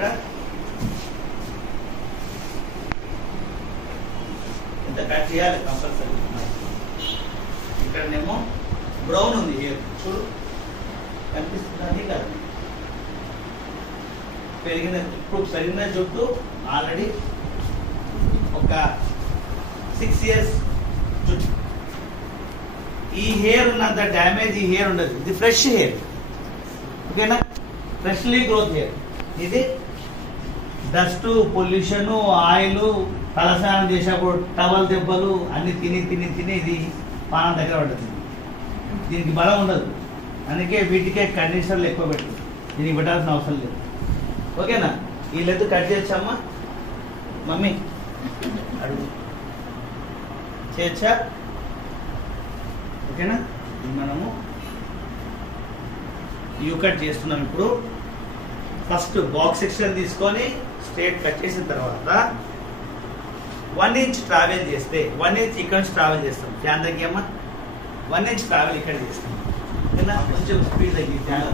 ఇక్కడ ఇంత కట్ చేయాలి కంపల్సరీ. ఇక్కడనేమో బ్రౌన్ ఉంది హెయిర్, చూడు కనిపిస్తుంది కదా. ఇప్పుడు పెరిగిన జుట్టు ఆల్రెడీ ఒక 6 years జుట్టు. ఈ హెయిర్ ఉన్నంత డ్యామేజ్ ఈ హెయిర్ ఉండదు. ఇది ఫ్రెష్ హెయిర్, ఓకేనా, ఫ్రెష్లీ గ్రోత్ హెయిర్. ఇది డస్ట్, పొల్యూషన్, ఆయిల్, తలస్నానం చేసినప్పుడు టవల్ దెబ్బలు అన్ని తిని తిని తిని ఇది పానం దగ్గర పడుతుంది. దీనికి బలం ఉండదు, అందుకే వీటికే కండిషనర్లు ఎక్కువ పెట్టు. దీనికి పెట్టాల్సిన అవసరం లేదు, ఓకేనా. ఈ లెంత్ కట్ చేయొచ్చమ్మా మమ్మీ? అడుగు చేయొచ్చా? ఓకేనా. మనము యూ కట్ చేస్తున్నాం. ఇప్పుడు ఫస్ట్ బాక్స్ సెక్షన్ తీసుకొని స్ట్రేట్ కట్ చేసిన తర్వాత 1 inch ట్రావెల్ చేస్తే 1 inch ఇక్కడ నుంచి ట్రావెల్ చేస్తాం. ఫ్యాన్ తగ్గి అమ్మా, 1 inch ట్రావెల్ ఇక్కడ చేస్తాం, ఓకేనా. కొంచెం స్పీడ్ తగ్గి ఫ్యాన్